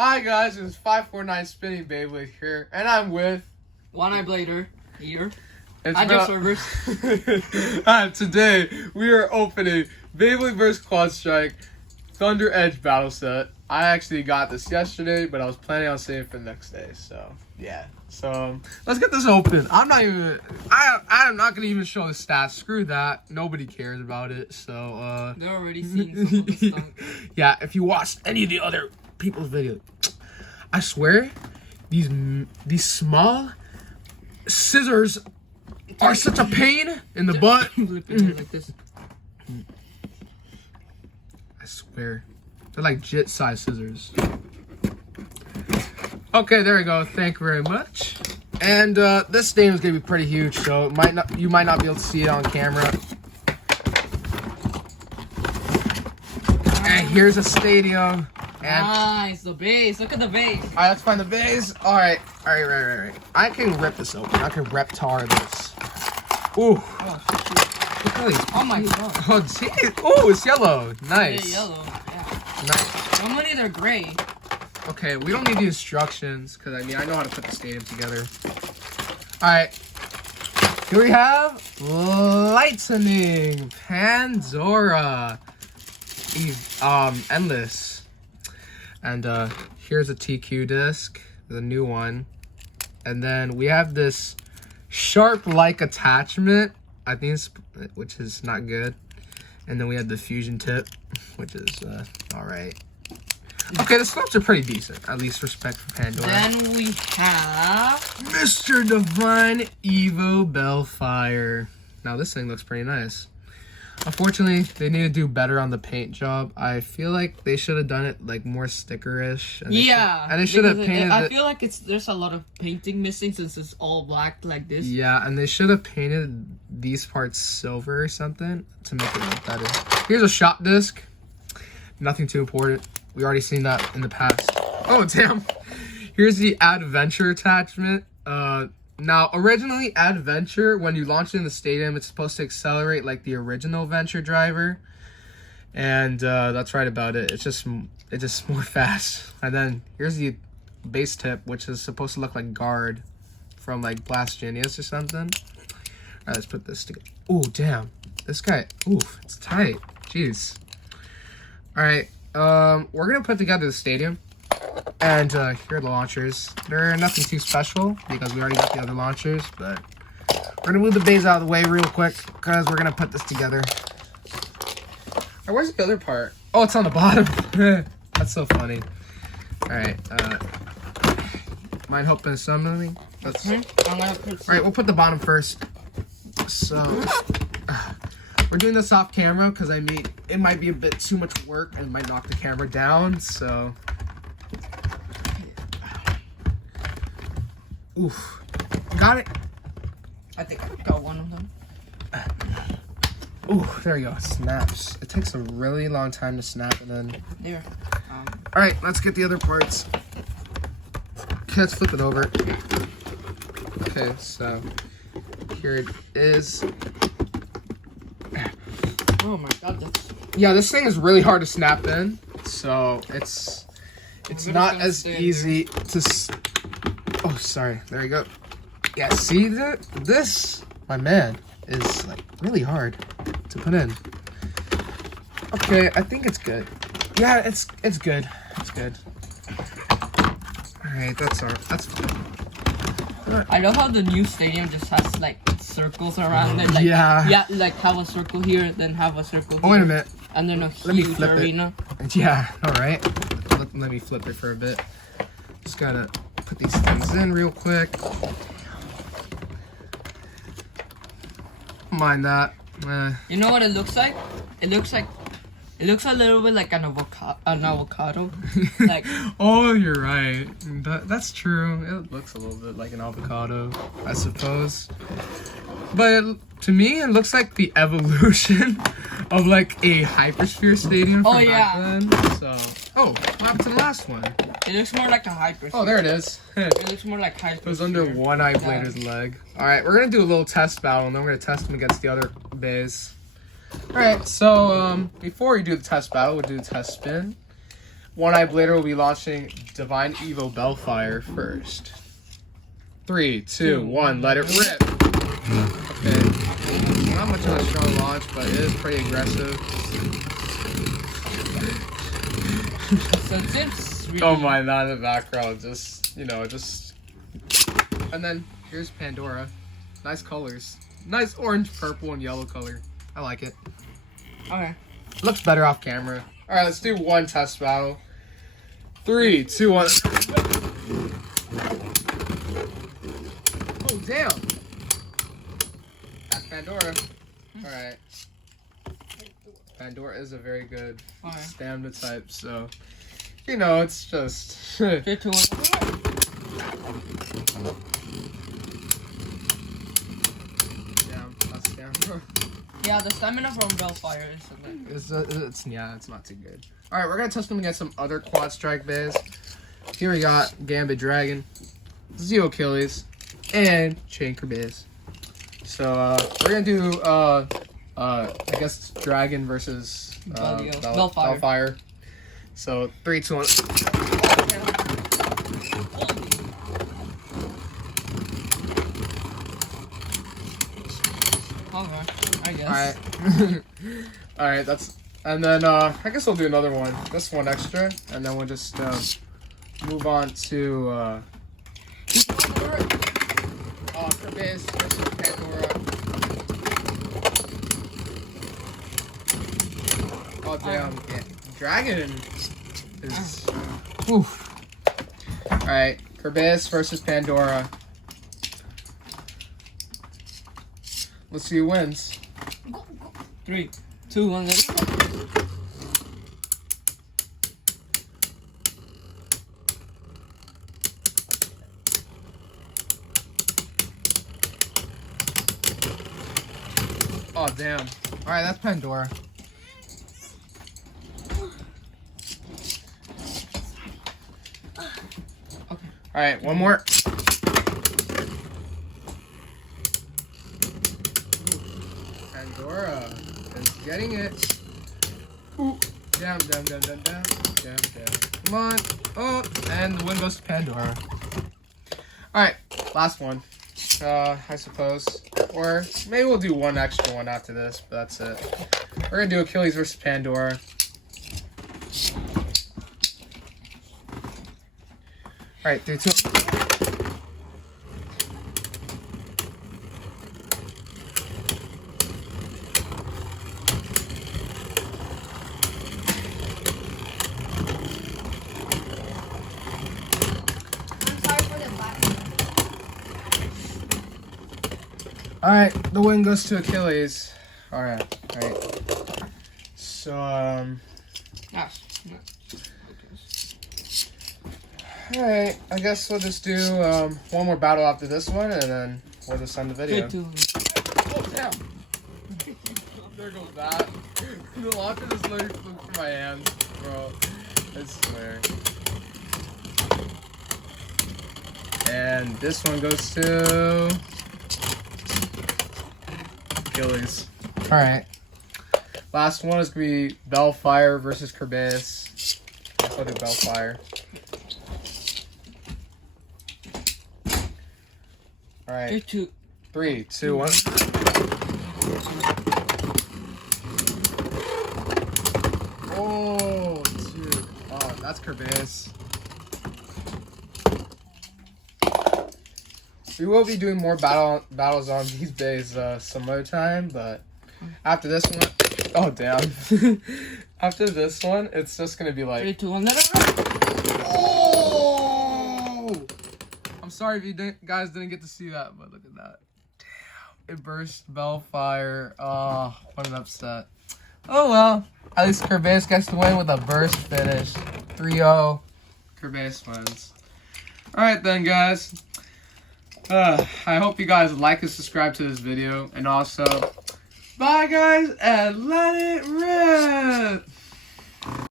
Hi guys, it's 549 Spinning Beyblade here, and I'm with One Eye Blader here. it's At your servers. Today we are opening Beyblade vs. Quad Strike Thunder Edge Battle Set. I actually got this yesterday, but I was planning on saving it for the next day. So yeah. So let's get this open. I'm not gonna even show the stats. Screw that. Nobody cares about it. So They're already seeing some of the stuff. yeah. If you watched any of the other people's videos, I swear these small scissors are such a pain in the butt. Like this. I swear. They're like jit size scissors. Okay, there we go. Thank you very much. And this stadium is gonna be pretty huge, so you might not be able to see it on camera. And here's a stadium. And nice, the base. Look at the base. all right, let's find the base. All right. Right. I can rip this open. I can reptar this. Ooh. Oh, Look at these. oh my god. Oh, geez. Ooh, it's yellow. Nice. They're yellow. Yeah. Nice. Normally they're gray. Okay, we don't need the instructions because I know how to put the stadium together. All right. Here we have Lightning, Pandora, Endless, and here's a TQ disc, the new one, and then we have this sharp-like attachment, I think, which is not good, and then we have the fusion tip, which is all right. Okay, the slopes are pretty decent. At least respect for Pandora. Then we have Mr. Divine Evo Bellfire. Now this thing looks pretty nice. Unfortunately, they need to do better on the paint job. I feel like they should have done it like more stickerish. And they should have painted. I feel like there's a lot of painting missing since it's all black like this. Yeah, and they should have painted these parts silver or something to make it look better. Here's a shop disc. Nothing too important. We already seen that in the past. Oh, damn. Here's the Adventure attachment. Now, originally, Adventure, when you launch it in the stadium, it's supposed to accelerate like the original Venture driver. And that's right about it. It's just more fast. And then here's the base tip, which is supposed to look like Guard from like Blast Genius or something. All right, let's put this together. Oh, damn. This guy, oof, it's tight. Jeez. All right. We're gonna put together the stadium, and here are the launchers. They're nothing too special because we already got the other launchers, but we're gonna move the bays out of the way real quick because we're gonna put this together. Oh, where's the other part? Oh, it's on the bottom. That's so funny. All right. Mind helping somebody? Let's. All right, we'll put the bottom first. So. We're doing this off camera because it might be a bit too much work and it might knock the camera down, so. Oof. Got it? I think I got one of them. Ooh, there you go. It snaps. It takes a really long time to snap and then. There. Alright, let's get the other parts. Okay, let's flip it over. Okay, so here it is. Oh my god, that's... Yeah, this thing is really hard to snap in, so it's not as easy to. Oh, sorry. There you go. Yeah, see this, my man, is like really hard to put in. Okay, I think it's good. Yeah, it's good. It's good. All right, that's fine. I love how the new stadium just has like circles around it. Like, yeah, like have a circle here, then have a circle here. Oh, wait a minute. And then a Let me huge flip arena. It. Yeah, all right. Let me flip it for a bit. Just gotta put these things in real quick. Mind that. You know what it looks like? It looks a little bit like an avocado. Like. Oh, you're right. That's true. It looks a little bit like an avocado, I suppose. But to me, it looks like the evolution of like a Hypersphere stadium from back then. So, what happened to the last one? It looks more like a Hypersphere. Oh, there it is. It looks more like Hypersphere. It was under One Eye Blader's leg. All right, we're gonna do a little test battle, and then we're gonna test them against the other bays. All right, so before we do the test battle, we'll do the test spin. One Eye Blader will be launching Divine Evo Bellfire first. 3, 2, 1, let it rip. Okay. Not much of a strong launch, but it is pretty aggressive. So it seems really... Don't mind that in the background. Just, And then here's Pandora. Nice colors. Nice orange, purple, and yellow color. I like it. Okay. Looks better off camera. Alright, let's do one test battle. 3, 2, 1. Oh, damn. That's Pandora. Alright. Pandora is a very good stamina type, so it's just 3, 2, 1. Damn, that's stamina. Yeah, the stamina from Bellfire is It's not too good. Alright, we're gonna test them against some other quad strike bays. Here we got Gambit Dragon, Zeo Achilles, and Chain Kerbeus. So we're gonna do I guess Dragon versus Bellfire. So 3, 2, 1. I guess. Alright. Alright, and then I guess we'll do another one. This one extra, and then we'll just move on to Kerbeus versus Pandora. Oh damn, yeah. Dragon is oof. Alright, Kerbeus versus Pandora. Let's see who wins. 3, 2, 1. Oh damn. Alright, that's Pandora. Okay. Alright, one more. Pandora is getting it. Ooh. Down. Come on. Oh, and the win goes to Pandora. Alright, last one. I suppose. Or maybe we'll do one extra one after this, but that's it. We're gonna do Achilles versus Pandora. Alright, 3, 2. Alright, the win goes to Achilles. Alright. So, alright, I guess we'll just do one more battle after this one, and then we'll just end the video. 3, 2, 1. Oh, damn! There goes that. The launcher just literally flew from my hands, bro. I swear. And this one goes to Achilles. Alright. Last one is going to be Bellfire versus Kerbeus. I'll do Bellfire. Alright. 3, 2, 1. Oh, dude. Oh, that's Kerbeus. We will be doing more battles on these bays some other time, but after this one, oh damn! After this one, it's just gonna be like 3, 2, 1. Oh! I'm sorry if you guys didn't get to see that, but look at that. Damn! It burst Bellfire. Oh, what an upset. Oh well. At least Kerbeus gets to win with a burst finish. 3-0. Kerbeus wins. All right then, guys. I hope you guys like and subscribe to this video, and also bye guys, and let it rip.